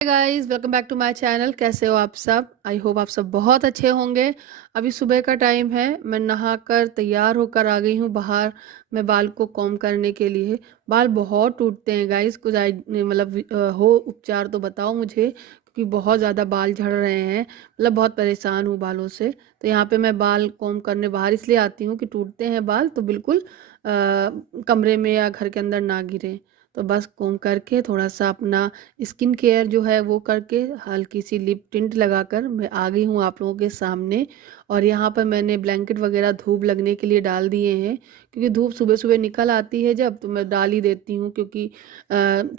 Guys, welcome back to my channel. कैसे हो आप सब? आई होप आप सब बहुत अच्छे होंगे। अभी सुबह का टाइम है, मैं नहाकर तैयार होकर आ गई हूँ बाहर। मैं बाल को कॉम्ब करने के लिए। बाल बहुत टूटते हैं गाइस, कुछ मतलब हो उपचार तो बताओ मुझे, क्योंकि बहुत ज़्यादा बाल झड़ रहे हैं। मतलब बहुत परेशान हूँ बालों से। तो यहाँ पे मैं बाल कॉम्ब करने बाहर इसलिए आती हूँ कि टूटते हैं बाल तो बिल्कुल कमरे में या घर के अंदर ना गिरें। तो बस कॉम्ब करके थोड़ा सा अपना स्किन केयर जो है वो करके हल्की सी लिप टिंट लगाकर मैं आ गई हूँ आप लोगों के सामने। और यहाँ पर मैंने ब्लैंकेट वगैरह धूप लगने के लिए डाल दिए हैं, क्योंकि धूप सुबह सुबह निकल आती है जब, तो मैं डाल ही देती हूँ। क्योंकि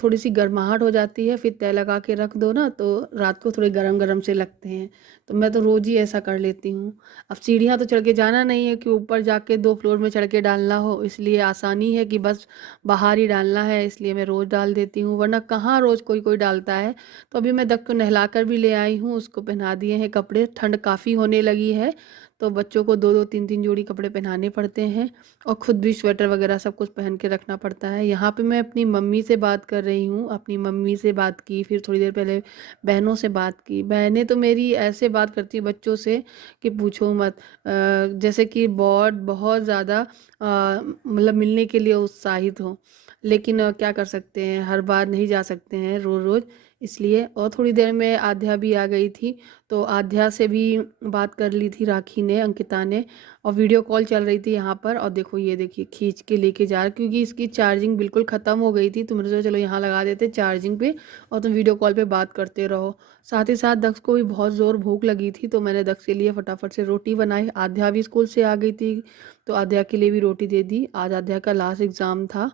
थोड़ी सी गर्माहट हो जाती है, फिर तय लगा के रख दो ना तो रात को थोड़े गरम गरम से लगते हैं। तो मैं तो रोज़ ही ऐसा कर लेती हूँ। अब सीढ़ियाँ तो चढ़ के जाना नहीं है कि ऊपर जाके 2 फ्लोर में चढ़ के डालना हो, इसलिए आसानी है कि बस बाहर ही डालना है, इसलिए मैं रोज़ डाल देती हूँ, वरना कहाँ रोज़ कोई कोई डालता है। तो अभी मैं दक्ष को नहला कर भी ले आई हूँ, उसको पहना दिए हैं कपड़े। ठंड काफ़ी होने लगी है, तो बच्चों को दो दो तीन तीन जोड़ी कपड़े पहनाने पड़ते हैं, और ख़ुद भी स्वेटर वगैरह सब कुछ पहन के रखना पड़ता है। यहाँ पे मैं अपनी मम्मी से बात कर रही हूँ, अपनी मम्मी से बात की, फिर थोड़ी देर पहले बहनों से बात की। बहनें तो मेरी ऐसे बात करती हैं बच्चों से कि पूछो मत। जैसे कि बहुत बहुत ज़्यादा मतलब मिलने के लिए उत्साहित हो। लेकिन क्या कर सकते हैं, हर बार नहीं जा सकते हैं रोज़ रोज़, इसलिए। और थोड़ी देर में आध्या भी आ गई थी, तो आध्या से भी बात कर ली थी राखी ने, अंकिता ने। और वीडियो कॉल चल रही थी यहाँ पर, और देखो ये देखिए खींच के लेके जा रहा, क्योंकि इसकी चार्जिंग बिल्कुल ख़त्म हो गई थी, तो मैंने सोचा चलो यहाँ लगा देते चार्जिंग पे, और तुम वीडियो कॉल पे बात करते रहो। साथ ही साथ दक्ष को भी बहुत ज़ोर भूख लगी थी, तो मैंने दक्ष के लिए फटाफट से रोटी बनाई। आध्या भी स्कूल से आ गई थी, तो आध्या के लिए भी रोटी दे दी। आज आध्या का लास्ट एग्ज़ाम था।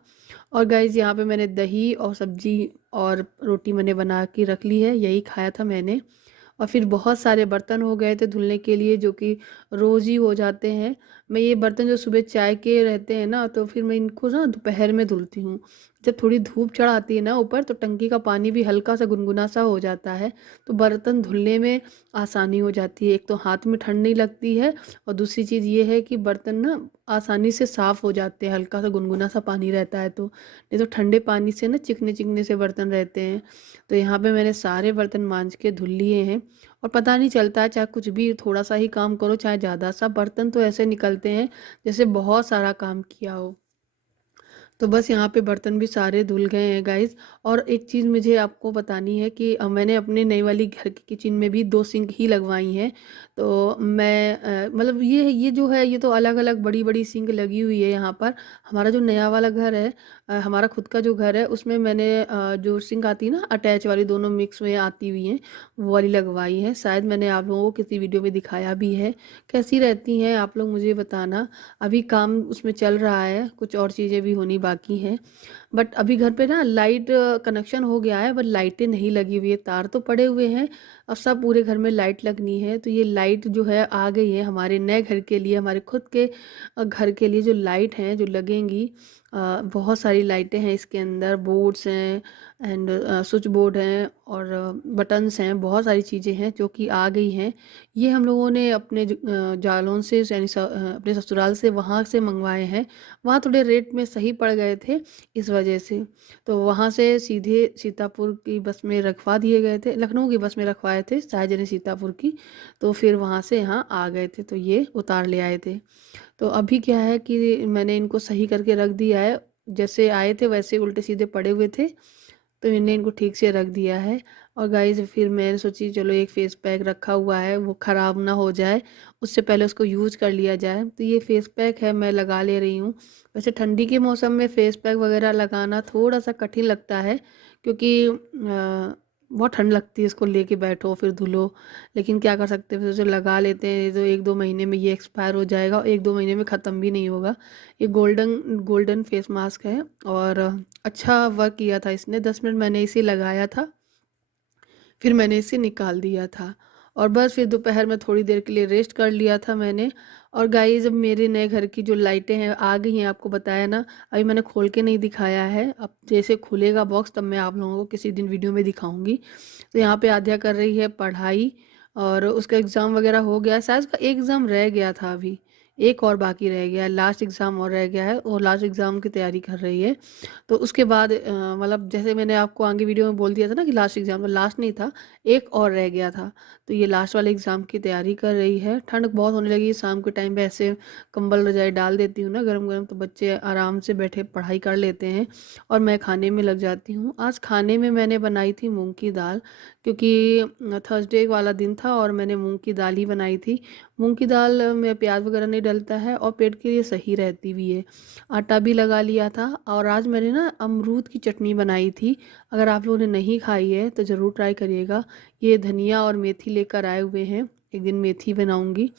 और गाइज़ यहाँ पे मैंने दही और सब्जी और रोटी मैंने बना के रख ली है, यही खाया था मैंने। और फिर बहुत सारे बर्तन हो गए थे धुलने के लिए, जो कि रोज़ ही हो जाते हैं। मैं ये बर्तन जो सुबह चाय के रहते हैं ना, तो फिर मैं इनको ना दोपहर में धुलती हूँ। जब थोड़ी धूप चढ़ आती है ना ऊपर, तो टंकी का पानी भी हल्का सा गुनगुना सा हो जाता है, तो बर्तन धुलने में आसानी हो जाती है। एक तो हाथ में ठंड नहीं लगती है, और दूसरी चीज़ ये है कि बर्तन ना आसानी से साफ़ हो जाते हैं, हल्का सा गुनगुना सा पानी रहता है तो। नहीं तो ठंडे पानी से ना चिकने चिकने से बर्तन रहते हैं। तो यहाँ पे मैंने सारे बर्तन मांज के धुल लिए हैं। और पता नहीं चलता है, चाहे कुछ भी थोड़ा सा ही काम करो चाहे ज़्यादा सा, बर्तन तो ऐसे निकलते हैं जैसे बहुत सारा काम किया हो। तो बस यहाँ पे बर्तन भी सारे धुल गए हैं गाइज़। और एक चीज़ मुझे आपको बतानी है कि मैंने अपने नई वाली घर की किचन में भी 2 सिंक ही लगवाई हैं। तो मैं मतलब ये जो है, ये तो अलग-अलग बड़ी-बड़ी सिंक लगी हुई है यहाँ पर। हमारा जो नया वाला घर है, हमारा खुद का जो घर है, उसमें मैंने जो सिंक आती है ना अटैच वाली, दोनों मिक्स में आती हुई हैं, वो वाली लगवाई है। शायद मैंने आप लोगों को किसी वीडियो में दिखाया भी है। कैसी रहती हैं आप लोग मुझे बताना। अभी काम उसमें चल रहा है, कुछ और चीज़ें भी होनी बाकी हैं। बट अभी घर पे ना लाइट कनेक्शन हो गया है, बट लाइटें नहीं लगी हुई है, तार तो पड़े हुए हैं। अब सब पूरे घर में लाइट लगनी है, तो ये लाइट जो है आ गई है हमारे नए घर के लिए, हमारे खुद के घर के लिए जो लाइट हैं जो लगेंगी। बहुत सारी लाइटें हैं इसके अंदर, बोर्ड्स हैं एंड स्विच बोर्ड हैं और बटन्स हैं, बहुत सारी चीज़ें हैं जो कि आ गई हैं। ये हम लोगों ने अपने जालौन से यानी अपने ससुराल से वहाँ से मंगवाए हैं। वहाँ थोड़े रेट में सही पड़ गए थे, इस वजह से। तो वहाँ से सीधे सीतापुर की बस में रखवा दिए गए थे, लखनऊ की बस में रखवाए थे शाहजनी सीतापुर की। तो फिर वहाँ से यहाँ आ गए थे, तो ये उतार ले आए थे। तो अभी क्या है कि मैंने इनको सही करके रख दिया है, जैसे आए थे वैसे उल्टे सीधे पड़े हुए थे, तो मैंने इनको ठीक से रख दिया है। और गाइस फिर मैंने सोची चलो एक फ़ेस पैक रखा हुआ है, वो ख़राब ना हो जाए, उससे पहले उसको यूज़ कर लिया जाए। तो ये फ़ेस पैक है, मैं लगा ले रही हूँ। वैसे ठंडी के मौसम में फ़ेस पैक वग़ैरह लगाना थोड़ा-सा कठिन लगता है, क्योंकि बहुत ठंड लगती है, इसको लेके बैठो फिर धुलो। लेकिन क्या कर सकते हैं, फिर उसे लगा लेते हैं, तो 1-2 महीने में ये एक्सपायर हो जाएगा, और 1-2 महीने में ख़त्म भी नहीं होगा। ये गोल्डन गोल्डन फ़ेस मास्क है, और अच्छा वर्क किया था इसने। 10 मिनट मैंने इसे लगाया था, फिर मैंने इसे निकाल दिया था, और बस फिर दोपहर में थोड़ी देर के लिए रेस्ट कर लिया था मैंने। और गाइस अब मेरे नए घर की जो लाइटें हैं आ गई हैं, आपको बताया ना। अभी मैंने खोल के नहीं दिखाया है, अब जैसे खुलेगा बॉक्स तब मैं आप लोगों को किसी दिन वीडियो में दिखाऊंगी। तो यहाँ पे आध्या कर रही है पढ़ाई, और उसका एग्ज़ाम वगैरह हो गया, शायद उसका एक एग्ज़ाम रह गया था अभी, एक और बाकी रह गया है, लास्ट एग्ज़ाम और रह गया है और लास्ट एग्ज़ाम की तैयारी कर रही है। तो उसके बाद मतलब जैसे मैंने आपको आगे वीडियो में बोल दिया था ना कि लास्ट एग्ज़ाम, तो लास्ट नहीं था, एक और रह गया था। तो ये लास्ट वाले एग्ज़ाम की तैयारी कर रही है। ठंड बहुत होने लगी है, शाम के टाइम पे ऐसे कंबल रज़ाई डाल देती हूँ ना गरम-गरम, तो बच्चे आराम से बैठे पढ़ाई कर लेते हैं और मैं खाने में लग जाती हूँ। आज खाने में मैंने बनाई थी मूँग की दाल, क्योंकि थर्सडे वाला दिन था और मैंने मूँग की दाल ही बनाई थी। मूँग की दाल में प्याज़ वगैरह नहीं डलता है और पेट के लिए सही रहती भी है। आटा भी लगा लिया था और आज मैंने ना अमरूद की चटनी बनाई थी। अगर आप लोगों ने नहीं खाई है तो ज़रूर ट्राई करिएगा। ये धनिया और मेथी लेकर आए हुए हैं, एक दिन मेथी बनाऊँगी।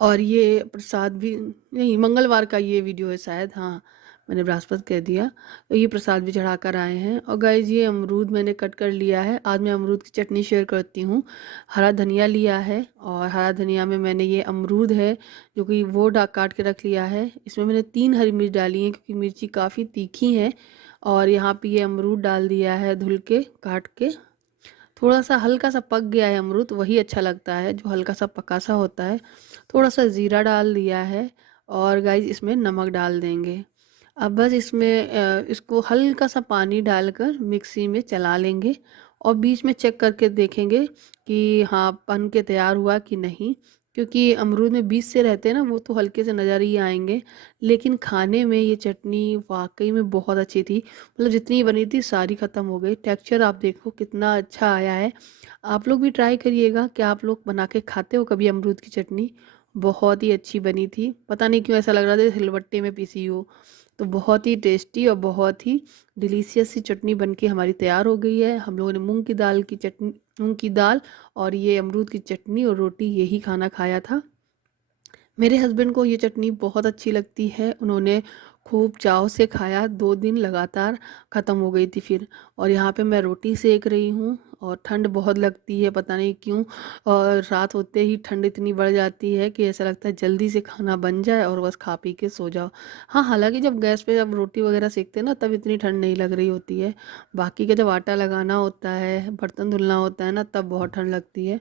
और ये प्रसाद भी नहीं, मंगलवार का ये वीडियो है शायद, हाँ, मैंने बृहस्पति कह दिया। तो ये प्रसाद भी चढ़ा कर आए हैं और गाइज़ ये अमरूद मैंने कट कर लिया है। आज मैं अमरूद की चटनी शेयर करती हूँ। हरा धनिया लिया है और हरा धनिया में मैंने ये अमरूद है जो कि वो काट के रख लिया है। इसमें मैंने 3 हरी मिर्च डाली हैं क्योंकि मिर्ची काफ़ी तीखी है। और यहाँ पे ये अमरूद डाल दिया है धुल के, काट के। थोड़ा-सा हल्का-सा पक गया है अमरूद, वही अच्छा लगता है जो हल्का-सा पका-सा होता है। थोड़ा-सा ज़ीरा डाल दिया है और गाइस इसमें नमक डाल देंगे। अब बस इसमें इसको हल्का-सा पानी डालकर मिक्सी में चला लेंगे और बीच में चेक करके देखेंगे कि हाँ, बन के तैयार हुआ कि नहीं। क्योंकि अमरूद में बीज से रहते हैं ना, वो तो हल्के से नज़र ही आएँगे, लेकिन खाने में ये चटनी वाक़ई में बहुत अच्छी थी। मतलब जितनी बनी थी सारी ख़त्म हो गई। टेक्सचर आप देखो कितना अच्छा आया है। आप लोग भी ट्राई करिएगा। क्या आप लोग बना के खाते हो कभी अमरूद की चटनी? बहुत ही अच्छी बनी थी। पता नहीं क्यों ऐसा लग रहा था सिलबट्टे में पीसी हो। तो बहुत ही टेस्टी और बहुत ही डिलीशियस सी चटनी बन के हमारी तैयार हो गई है। हम लोगों ने मूँग की दाल और ये अमरूद की चटनी और रोटी यही खाना खाया था। मेरे हस्बैंड को ये चटनी बहुत अच्छी लगती है। उन्होंने खूब चाव से खाया, 2 दिन लगातार, ख़त्म हो गई थी फिर। और यहाँ पे मैं रोटी सेक रही हूँ और ठंड बहुत लगती है, पता नहीं क्यों। और रात होते ही ठंड इतनी बढ़ जाती है कि ऐसा लगता है जल्दी से खाना बन जाए और बस खा पी के सो जाओ। हाँ, हालाँकि जब गैस पे जब रोटी वग़ैरह सेकते हैं ना तब इतनी ठंड नहीं लग रही होती है। बाकी का जब आटा लगाना होता है, बर्तन धुलना होता है ना, तब बहुत ठंड लगती है।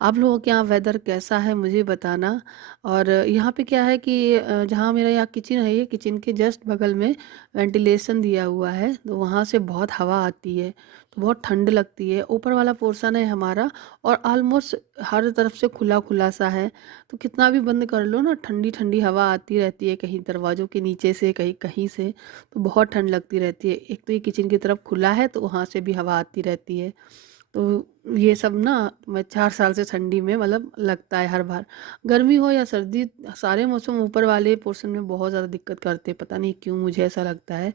आप लोगों के यहाँ वेदर कैसा है मुझे बताना। और यहाँ पे क्या है कि जहाँ मेरा यहाँ किचन है, ये किचन के जस्ट बगल में वेंटिलेशन दिया हुआ है, तो वहाँ से बहुत हवा आती है, तो बहुत ठंड लगती है। ऊपर वाला पोर्शन है हमारा और ऑलमोस्ट हर तरफ से खुला खुला सा है, तो कितना भी बंद कर लो ना ठंडी ठंडी हवा आती रहती है, कहीं दरवाज़ों के नीचे से, कहीं कहीं से। तो बहुत ठंड लगती रहती है। एक तो ये किचन की तरफ खुला है तो वहाँ से भी हवा आती रहती है। तो ये सब ना मैं 4 साल से ठंडी में मतलब लगता है हर बार। गर्मी हो या सर्दी, सारे मौसम ऊपर वाले पोर्शन में बहुत ज़्यादा दिक्कत करते हैं, पता नहीं क्यों मुझे ऐसा लगता है।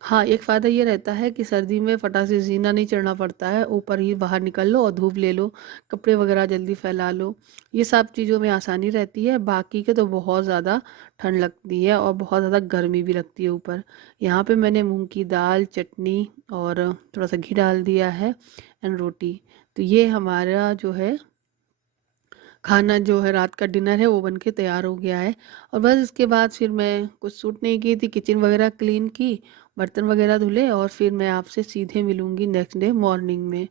हाँ, एक फ़ायदा ये रहता है कि सर्दी में फटाक से जीना नहीं चढ़ना पड़ता है, ऊपर ही बाहर निकल लो और धूप ले लो, कपड़े वगैरह जल्दी फैला लो। ये सब चीज़ों में आसानी रहती है, बाकी के तो बहुत ज़्यादा ठंड लगती है और बहुत ज़्यादा गर्मी भी लगती है ऊपर। यहाँ पे मैंने मूँग की दाल, चटनी और थोड़ा-सा घी डाल दिया है एंड रोटी। तो ये हमारा जो है खाना, जो है रात का डिनर है, वो बन के तैयार हो गया है। और बस इसके बाद फिर मैं कुछ शूट नहीं की थी, किचन वगैरह क्लीन की, बर्तन वगैरह धुले और फिर मैं आपसे सीधे मिलूँगी नेक्स्ट डे मॉर्निंग में।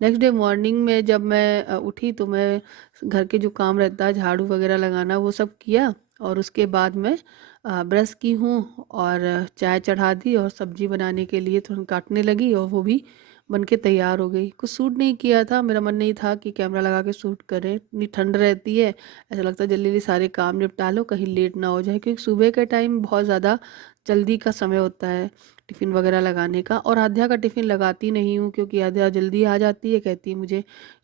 नेक्स्ट डे मॉर्निंग में जब मैं उठी तो मैं घर के जो काम रहता है, झाड़ू वगैरह लगाना, वो सब किया और उसके बाद मैं ब्रश की हूँ और चाय चढ़ा दी और सब्ज़ी बनाने के लिए थोड़ा काटने लगी और वो भी बन के तैयार हो गई। कुछ शूट नहीं किया था, मेरा मन नहीं था कि कैमरा लगा के शूट करें, इतनी ठंड रहती है, ऐसा लगता है जल्दी-जल्दी सारे काम निपटा लो, कहीं लेट ना हो जाए, क्योंकि सुबह के टाइम बहुत ज़्यादा जल्दी का समय होता है टिफ़िन वगैरह लगाने का। और आध्या का टिफ़िन लगाती नहीं हूँ क्योंकि आध्या जल्दी आ जाती है, कहती है मुझे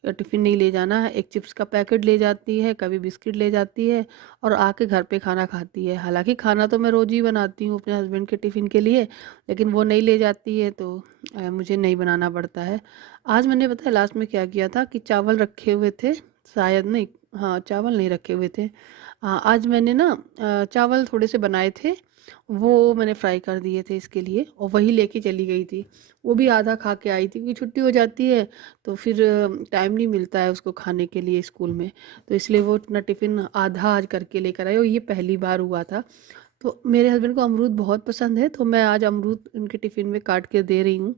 टिफ़िन नहीं ले जाना है, एक चिप्स का पैकेट ले जाती है, कभी बिस्किट ले जाती है और आके घर पे खाना खाती है। हालाँकि खाना तो मैं रोज़ ही बनाती हूँ अपने हस्बैंड के टिफ़िन के लिए, लेकिन वो नहीं ले जाती है तो मुझे नहीं बनाना पड़ता है। आज मैंने पता है लास्ट में क्या किया था कि चावल रखे हुए थे, शायद नहीं, हाँ, चावल नहीं रखे हुए थे। आज मैंने ना चावल थोड़े से बनाए थे, वो मैंने फ्राई कर दिए थे इसके लिए और वही लेके चली गई थी। वो भी आधा खा के आई थी क्योंकि छुट्टी हो जाती है तो फिर टाइम नहीं मिलता है उसको खाने के लिए स्कूल में। तो इसलिए वो अपना टिफ़िन आधा आज करके लेकर आई और ये पहली बार हुआ था। तो मेरे हस्बैंड को अमरूद बहुत पसंद है, तो मैं आज अमरूद उनके टिफ़िन में काट के दे रही हूँ।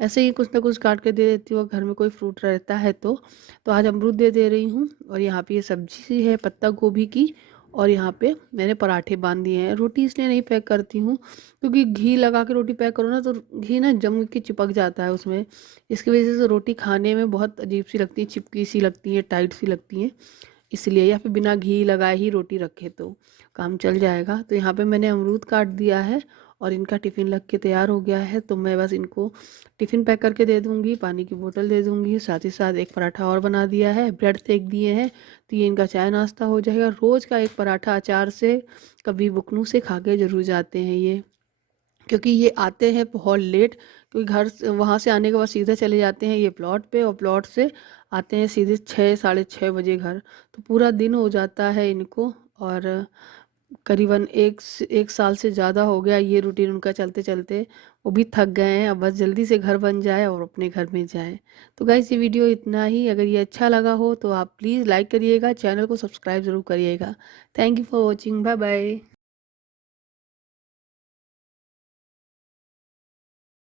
ऐसे ही कुछ ना कुछ काट के दे देती हूँ, घर में कोई फ्रूट रहता है तो। तो आज अमरूद दे दे रही हूँ और यहाँ पे ये सब्ज़ी है पत्ता गोभी की और यहाँ पे मैंने पराठे बांध दिए हैं। रोटी इसलिए नहीं पैक करती हूँ क्योंकि घी लगा के रोटी पैक करो ना तो घी ना जम के चिपक जाता है उसमें। इसकी वजह से रोटी खाने में बहुत अजीब सी लगती है, चिपकी सी लगती है, टाइट सी लगती है। इसलिए या फिर बिना घी लगाए ही रोटी रखे तो काम चल जाएगा। तो यहाँ पे मैंने अमरूद काट दिया है और इनका टिफ़िन लग के तैयार हो गया है। तो मैं बस इनको टिफ़िन पैक करके दे दूँगी, पानी की बोतल दे दूँगी, साथ ही साथ एक पराठा और बना दिया है, ब्रेड सेक दिए हैं। तो ये इनका चाय नाश्ता हो जाएगा। रोज़ का एक पराठा अचार से, कभी बुकनू से खा के ज़रूर जाते हैं ये। क्योंकि ये आते हैं बहुत लेट, क्योंकि घर से वहाँ से आने के बाद सीधे चले जाते हैं ये प्लॉट पे और प्लॉट से आते हैं सीधे 6 साढ़े 6 बजे घर। तो पूरा दिन हो जाता है इनको। और करीबन एक साल से ज़्यादा हो गया ये रूटीन उनका चलते चलते। वो भी थक गए हैं, अब बस जल्दी से घर बन जाए और अपने घर में जाए। तो गाइस ये वीडियो इतना ही। अगर ये अच्छा लगा हो तो आप प्लीज़ लाइक करिएगा, चैनल को सब्सक्राइब ज़रूर करिएगा। Thank you for watching. Bye bye.